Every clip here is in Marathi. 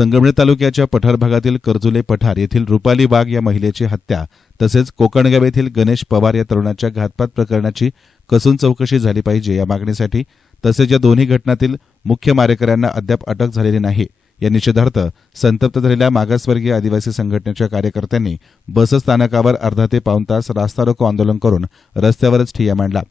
संगमनेर तालुक्याच्या पठार भागातील कर्जुले पठार येथील रुपाली वाघ या महिलेची हत्या तसेच कोकणगाव येथील गणेश पवार या तरुणाच्या घातपात प्रकरणाची कसून चौकशी झाली पाहिजे या मागणीसाठी तसेच या दोन्ही घटनातील मुख्य मारेकऱ्यांना अद्याप अटक झालेली नाही. या निषेधार्थ संतप्त झालेल्या मागासवर्गीय आदिवासी संघटनेच्या कार्यकर्त्यांनी बसस्थानकावर अर्धा ते पाऊण तास रास्ता रोको आंदोलन करून रस्त्यावरच ठिय्या मांडला.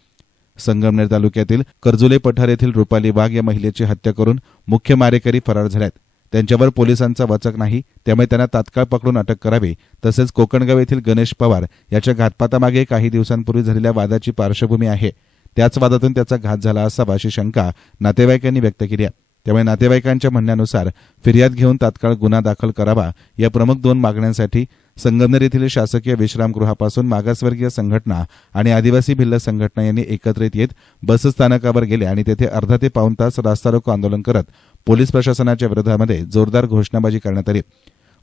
संगमनेर तालुक्यातील कर्जुले पठार येथील रुपाली वाघ या महिलेची हत्या करून मुख्य मारेकरी फरार झाल्यात. त्यांच्यावर पोलिसांचा वचक नाही त्यामुळे त्यांना तात्काळ पकडून अटक करावी. तसेच कोकणगाव येथील गणेश पवार याच्या घातपातामागे काही दिवसांपूर्वी झालेल्या वादाची पार्श्वभूमी आहे. त्याच वादातून त्याचा घात झाला असावा अशी शंका नातेवाईकांनी व्यक्त केली आहे. त्यामुळे नातेवाईकांच्या म्हणण्यानुसार फिर्याद घेऊन तात्काळ गुन्हा दाखल करावा या प्रमुख दोन मागण्यांसाठी संगमनेर येथील शासकीय विश्रामगृहापासून मागासवर्गीय संघटना आणि आदिवासी भिल्ल संघटना यांनी एकत्रित येत बसस्थानकावर गेले आणि तेथे अर्धा ते पाऊण तास रास्ता रोको आंदोलन करत पोलीस प्रशासनाच्या विरोधामध्ये जोरदार घोषणाबाजी करण्यात आली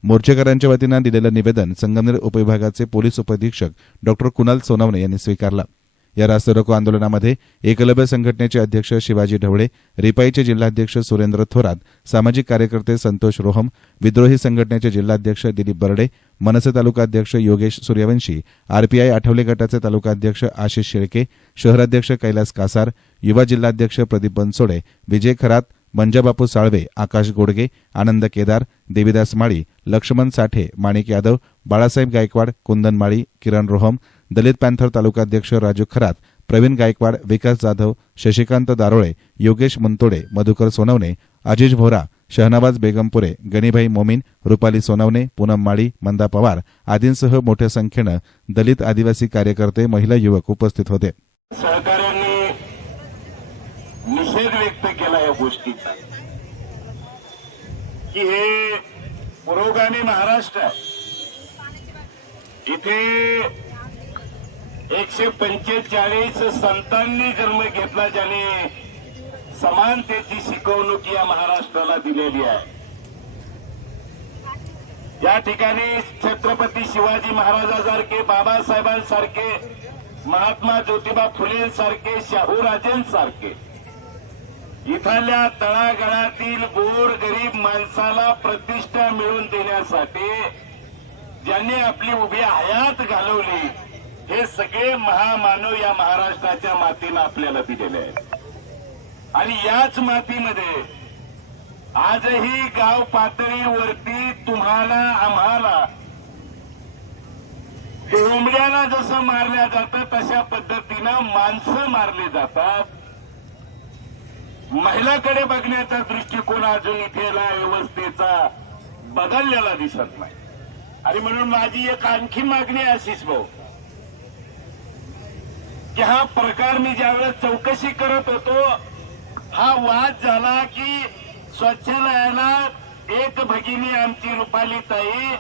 मोर्चेकऱ्यांच्या वतीनं दिलेलं निवेदन संगमनेर उपविभागाचे पोलीस उपअधीक्षक डॉक्टर कुणाल सोनवणे यांनी स्वीकारलं. या रास्ता रोको आंदोलनामध्ये एकलव्य संघटनेचे अध्यक्ष शिवाजी ढवळे रिपाईचे जिल्हाध्यक्ष सुरेंद्र थोरात सामाजिक कार्यकर्ते संतोष रोहम विद्रोही संघटनेचे जिल्हाध्यक्ष दिलीप बर्डे मनसे तालुकाध्यक्ष योगेश सूर्यवंशी आरपीआय आठवले गटाचे तालुकाध्यक्ष आशिष शेळके शहराध्यक्ष कैलास कासार युवा जिल्हाध्यक्ष प्रदीप बनसोडे विजय खरात मंजाबापू साळवे आकाश गोडगे आनंद केदार देविदास माळी लक्ष्मण साठे माणिक यादव बाळासाहेब गायकवाड कुंदन माळी किरण रोहम दलित पॅन्थर तालुकाध्यक्ष राजू खरात प्रवीण गायकवाड विकास जाधव शशिकांत दारोळे योगेश मुंतोडे मधुकर सोनवणे अजिज भोरा शहनाबाज बेगमपुरे गणीभाई मोमीन रुपाली सोनवणे पूनम माळी मंदा पवार आदींसह मोठ्या संख्येनं दलित आदिवासी कार्यकर्ते महिला युवक उपस्थित होते सहकाऱ्यांनी निषेध व्यक्त केला या गोष्टीचा. की हे पुरोगामी महाराष्ट्र इथे एकशे पंचेचाळीस संतांनी जन्म घेतला ज्याने समानतेची शिकवणूक या महाराष्ट्राला दिलेली आहे. या ठिकाणी छत्रपती शिवाजी महाराजांसारखे बाबासाहेबांसारखे महात्मा ज्योतिबा फुलेंसारखे शाहूराजेंसारखे इथल्या तळागाळातील गोर गरीब माणसाला प्रतिष्ठा मिळवून देण्यासाठी ज्यांनी आपली उभी हयात घालवली हे सगळे महामानव या महाराष्ट्राच्या मातीला आपल्याला दिलेले आहेत. आणि याच मातीमध्ये आजही गाव पातळीवरती तुम्हाला आम्हाला कोंबड्याला जसं मारल्या जातं तशा पद्धतीनं माणसं मारली जातात. महिलाकडे बघण्याचा दृष्टिकोन अजून इथेला व्यवस्थेचा बदललेला दिसत नाही. आणि म्हणून माझी एक आणखी मागणी अशीच आशिष भाऊ की हा प्रकार मी ज्यावेळेस चौकशी करत होतो हा वाद झाला की स्वच्छालयाला एक भगिनी आमची रुपाली ताई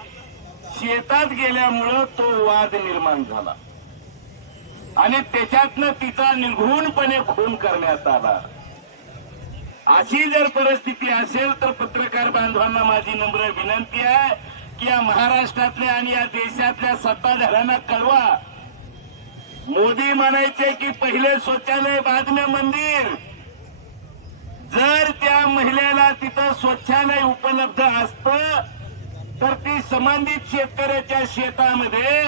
शेतात गेल्यामुळं तो वाद निर्माण झाला. आणि त्याच्यातनं तिचा निघूनपणे खून करण्यात आला. अशी जर परिस्थिती असेल तर पत्रकार बांधवांना माझी नम्र विनंती आहे की या महाराष्ट्रातल्या आणि या देशातल्या सत्ताधाऱ्यांना कळवा. मोदी म्हणायचे की पहिले शौचालय बाद में मंदिर. जर त्या महिलेला तिथं शौचालय उपलब्ध असतं तर ती संबंधित शेतकऱ्याच्या शेतामध्ये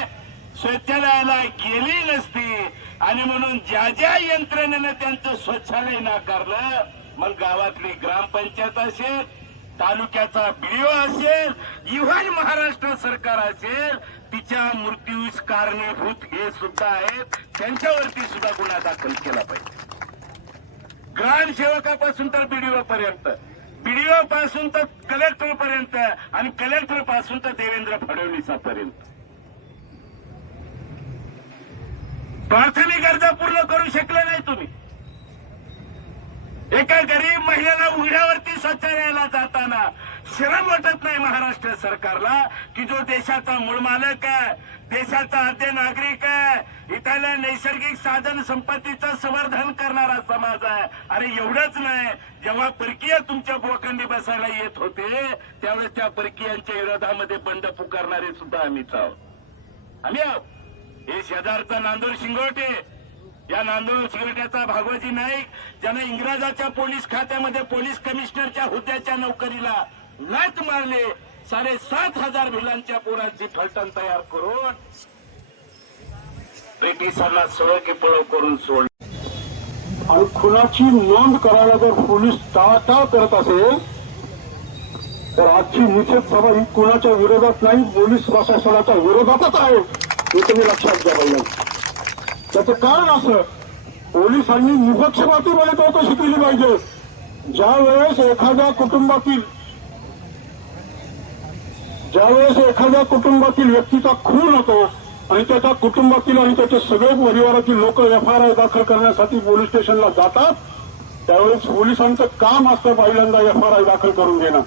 शौचालयाला गेली नसती. आणि म्हणून ज्या ज्या यंत्रणेनं त्यांचं शौचालय नाकारलं मग गावातली ग्रामपंचायत असेल तालुक्याचा बीडीओ असेल इव्हन महाराष्ट्र सरकार असेल तिच्या मृत्यूस कारणीभूत हे सुद्धा आहेत. त्यांच्यावरती सुद्धा गुन्हा दाखल केला पाहिजे. ग्रामसेवकापासून तर बीडीओ पर्यंत. बीडीओ पासून तर कलेक्टर पर्यंत आणि कलेक्टरपासून तर देवेंद्र फडणवीसापर्यंत प्राथमिक गरजा पूर्ण करू शकते एका गरीब महिलेला उघड्यावरती शौचालयाला जाताना शरम वाटत नाही महाराष्ट्र सरकारला की जो देशाचा मूळ मालक आहे देशाचा आद्य नागरिक आहे इथल्या नैसर्गिक साधन संपत्तीचं संवर्धन करणारा समाज आहे. अरे एवढंच नाही जेव्हा परकीय तुमच्या भोखंडी बसायला येत होते त्यावेळेस त्या परकीयांच्या विरोधामध्ये बंड पुकारणारे सुद्धा आम्हीच आहोत. आम्ही आहोत. हे शेजारचा नांदूर शिंगोटे या नांदूर शिंगोट्याचा भागवती नाईक ज्यानं इंग्रजाच्या पोलीस खात्यामध्ये पोलीस कमिशनरच्या हुद्द्याच्या नोकरीला लाच मारले साडेसात हजार भिलांच्या पोरांची फलटण तयार करून ब्रिटिशांना सळके पळव करून सोडले. आणि खुनाची नोंद करायला जर पोलीस टाळाटाळ करत असेल तर आजची निषेध सभा ही कुणाच्या विरोधात नाही पोलीस प्रशासनाच्या विरोधातच आहे. हे तुम्ही लक्षात घ्या पाहिजे त्याचं कारण असं पोलिसांनी निपक्षपातीपणे चौकशी केली पाहिजे. ज्या वेळेस एखाद्या कुटुंबातील ज्यावेळेस एखाद्या कुटुंबातील व्यक्तीचा खून होतो आणि त्याच्या कुटुंबातील आणि त्याचे सगळे परिवारातील लोक एफ आय आर दाखल करण्यासाठी पोलीस स्टेशनला जातात त्यावेळेस पोलिसांचं काम असतं पहिल्यांदा एफ आर आय दाखल करून घेणं.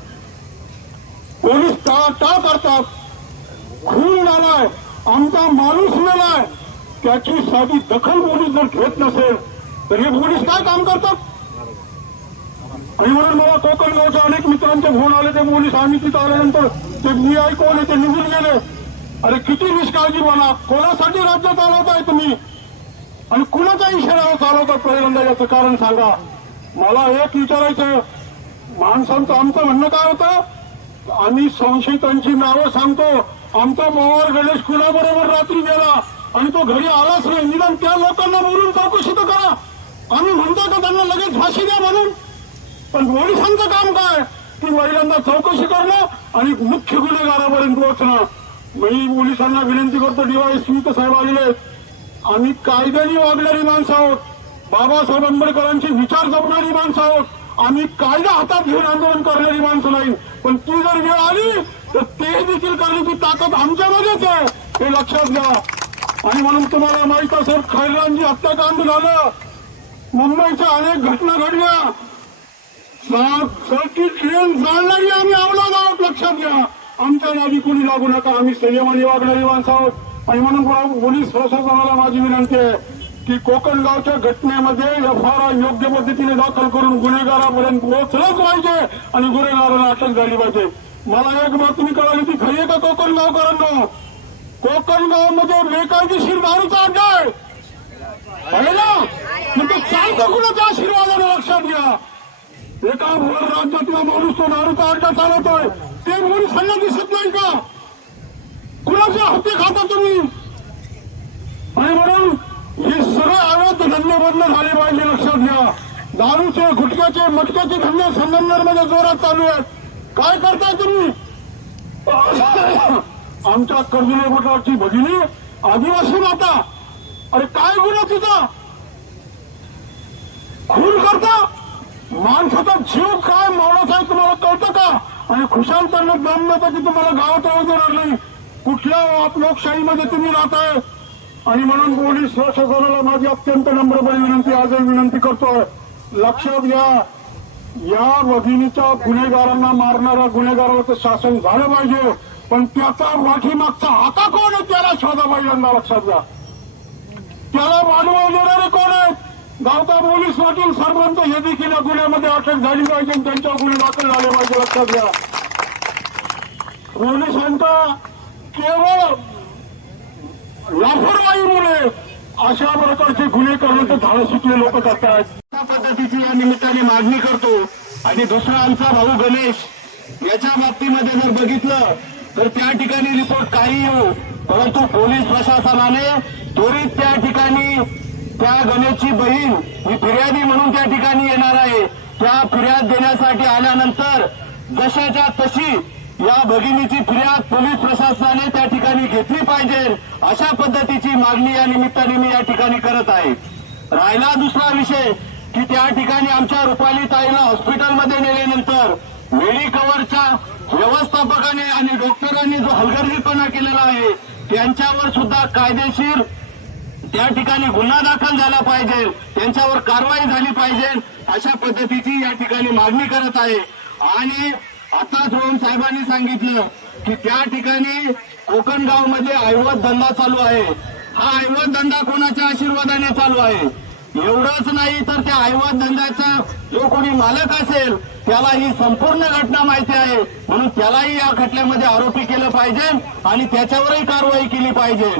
पोलीस का करतात. खून झालाय. आमचा माणूस मेलाय. त्याची साधी दखल पोलीस जर घेत नसेल तर हे पोलीस काय काम करतात? आणि म्हणून मला कोकण गावच्या अनेक मित्रांचे फोन आले ते पोलीस आम्ही तिथं आल्यानंतर ते मी ऐकवले ते निघून गेले. अरे किती निष्काळजीपणा. कोणासाठी राज्य चालवताय तुम्ही? आणि कुणाच्या इशाऱ्यावर चालवतात पहिल्यांदा याचं कारण सांगा. मला एक विचारायचं माणसांचं आमचं म्हणणं काय होतं? आम्ही संशयितांची नावं सांगतो. आमचा मोहर गणेश कुणाबरोबर रात्री गेला? आणि तो घरी आलाच नाही. निदान त्या लोकांना बोलून चौकशी तर करा. आम्ही म्हणतो का त्यांना लगेच फाशी द्या म्हणून. पण पोलिसांचं काम काय? की महिलांना चौकशी करणं आणि मुख्य गुन्हेगारापर्यंत पोहोचणं. मी पोलिसांना विनंती करतो डीवायएसपी साहेब आलेले आम्ही कायद्याने वागणारी माणसं आहोत. बाबासाहेब आंबेडकरांचे विचार जपणारी माणसं आहोत. आम्ही कायदा हातात घेऊन आंदोलन करणारी माणसं नाही. पण ती जर वेळ आली तर ते देखील करण्याची ताकद आमच्यामध्येच आहे. हे लक्षात घ्या. आणि म्हणून तुम्हाला माहीत असेल खैरांची हत्याकांड झालं. मुंबईच्या अनेक घटना घडल्या. सर्किट ट्रेन जाणणारी आम्ही अवलाद आहोत लक्षात घ्या. आमच्या नावी कोणी लागू नका. आम्ही संयमाने वागणारी माणसं आहोत. आणि म्हणून पोलीस प्रशासनाला माझी विनंती आहे की कोकण गावच्या घटनेमध्ये एफ आर आय योग्य पद्धतीने दाखल करून गुन्हेगारापर्यंत पोहोचलंच पाहिजे आणि गुन्हेगारांना अटक झाली पाहिजे. मला एक बातमी कळाली ती खरी आहे का कोकण कोकण गावामध्ये बेकायदेशीर दारूचा आढळ आहे ना? म्हणजे ते चालतं कुणाच्या आशीर्वादाने लक्षात घ्या. एका राज्यातला माणूस तो दारूचा अड्डा चालवतोय. ते पोलिसांना दिसत नाही का? कुणाचे हप्ते खाता तुम्ही? आणि म्हणून हे सगळे अवैध धंदे बंद झाले पाहिजे लक्षात घ्या. दारूचे गुटक्याचे मटक्याचे धंदे संगमनेरमध्ये जोरात चालू आहेत. काय करताय तुम्ही? आमच्या कर्जुले मठाची भगिनी आदिवासी माता अरे काय गुन्हा तुझा? खून करता? माणसाचा जीव काय मावळाचा आहे तुम्हाला कळतं का? आणि खुशाल त्यांना दम नव्हतं की तुम्हाला गावात राहू देणार नाही. कुठल्या लोकशाहीमध्ये तुम्ही राहताय? आणि म्हणून पोलीस प्रशासनाला माझी अत्यंत नम्रपणे विनंती आजही विनंती करतोय लक्षात घ्या या भगिनीच्या गुन्हेगारांना मारणाऱ्या गुन्हेगाराचं शासन झालं पाहिजे. पण त्याचा पाठीमागचा हाता कोण आहे? त्याला शोधा पहिल्यांदा लक्षात घ्या त्याला मानव देणारे कोण आहेत. गावचा पोलीस पाटील सरपंच हे देखील या गुन्ह्यामध्ये अटक झाली पाहिजे त्यांच्या गुन्हे दाखल झाले पाहिजे. लक्षात घ्या. पोलिसांचा केवळ लापरवाहीमुळे अशा प्रकारचे गुन्हे करण्याचे धाडस सुटले लोक करतात त्या पद्धतीची या निमित्ताने मागणी करतो. आणि दुसरा आमचा भाऊ गणेश याच्या बाबतीमध्ये जर बघितलं तर त्या ठिकाणी रिपोर्ट काही येऊ परंतु पोलीस प्रशासनाने त्वरित त्या ठिकाणी त्या गणेशची बहीण ही फिर्यादी म्हणून त्या ठिकाणी येणार आहे. त्या फिर्याद देण्यासाठी आल्यानंतर जशाच्या तशी या भगिनीची फिर्याद पोलीस प्रशासनाने त्या ठिकाणी घेतली पाहिजे. अशा पद्धतीची मागणी या निमित्ताने मी या ठिकाणी करत आहे. राहिला दुसरा विषय की त्या ठिकाणी आमच्या रुपाली ताईला हॉस्पिटलमध्ये नेल्यानंतर मेडिकवरच्या व्यवस्थापकाने आणि डॉक्टरांनी जो हलगर्जीपणा केलेला आहे त्यांच्यावर सुद्धा कायदेशीर त्या ठिकाणी गुन्हा दाखल झाला पाहिजे त्यांच्यावर कारवाई झाली पाहिजे अशा पद्धतीची या ठिकाणी मागणी करत आहे. आणि आताच रोहन साहेबांनी सांगितलं की त्या ठिकाणी कोकणगावमध्ये मध्ये ऐवत धंदा चालू आहे. हा ऐवत धंदा कोणाच्या आशीर्वादाने चालू आहे? एवढंच नाही तर त्या ऐवत धंद्याचा जो कोणी मालक असेल त्याला ही संपूर्ण घटना माहिती आहे. म्हणून त्यालाही या खटल्यामध्ये आरोपी केलं पाहिजे आणि त्याच्यावरही कारवाई केली पाहिजे.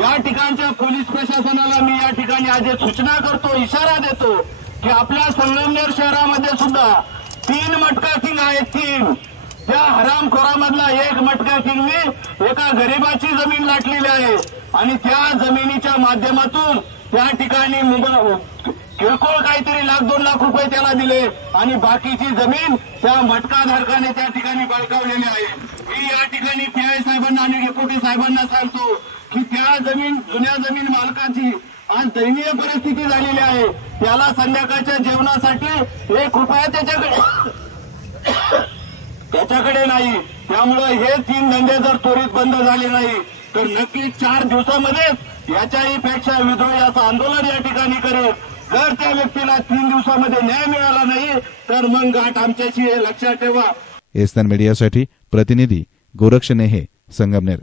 या ठिकाणच्या पोलीस प्रशासनाला मी या ठिकाणी आज सूचना करतो इशारा देतो की आपल्या संगमनेर शहरामध्ये सुद्धा तीन मटका किंग आहेत तीन. त्या हरामखोरामधला एक मटका किंगने एका गरिबाची जमीन लाटलेली आहे आणि त्या जमिनीच्या माध्यमातून त्या ठिकाणी किरकोळ काहीतरी लाख दोन लाख रुपये त्याला दिले आणि बाकीची जमीन त्या मटकाधारकाने त्या ठिकाणी बळकावलेली आहे. मी या ठिकाणी पीआय साहेबांना आणि डेप्युटी साहेबांना सांगतो की त्या जमीन जुन्या जमीन मालकाची आज दयनीय परिस्थिती झालेली आहे. त्याला संध्याकाळच्या जेवणासाठी एक रुपया त्याच्याकडे त्याच्याकडे नाही. त्यामुळे हे तीन धंदे जर त्वरित बंद झाले नाही तर नक्की चार दिवसामध्येच याच्याही पेक्षा विद्रोही असं आंदोलन या ठिकाणी करेल. जर त्या व्यक्तीला तीन दिवसामध्ये न्याय मिळाला नाही तर मग गाठ आमच्याशी हे लक्षात ठेवा. एस्तान मीडियासाठी प्रतिनिधी गोरक्ष नेहे संगमनेर.